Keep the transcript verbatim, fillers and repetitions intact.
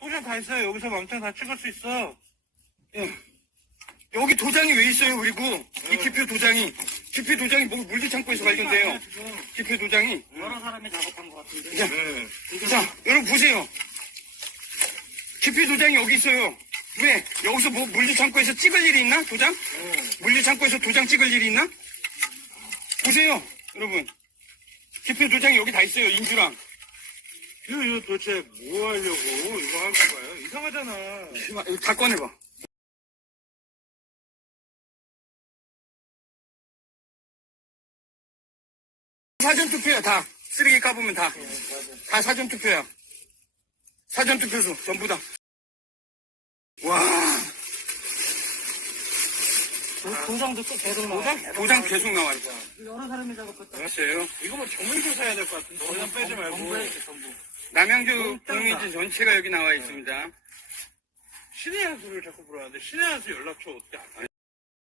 도장 다 있어요. 여기서 맘땅 다 찍을 수 있어. 예. 여기 도장이 왜 있어요, 그리고? 이 기표 도장이. 기표 도장이 뭐 물류창고에서 발견돼요. 기표 도장이. 여러 사람이 작업한 것 같은데. 자, 네. 자, 여러분 보세요. 기표 도장이 여기 있어요. 왜? 여기서 뭐 물류창고에서 찍을 일이 있나? 도장? 물류창고에서 도장 찍을 일이 있나? 보세요, 여러분. 기표 도장이 여기 다 있어요, 인주랑. 이거, 이거 도대체 뭐 하려고 이거 하는 거예요? 이상하잖아. 이거 다 꺼내봐. 사전투표야, 다. 쓰레기 까보면 다. 다 사전투표야. 사전투표소, 전부 다. 와, 도- 도장도 또 계속 나와. 도장? 도장 계속 나와요. 여러 사람이 작업했다. 알았어요. 이거 뭐 전문조사 해야 될 것 같은데. 도장 빼지 말고. 정부에 전부. 남양주 공민지 전체가 여기 나와 있습니다. 신의 한 수를 자꾸 부르는데 신의 한 수 연락처 어떻게 안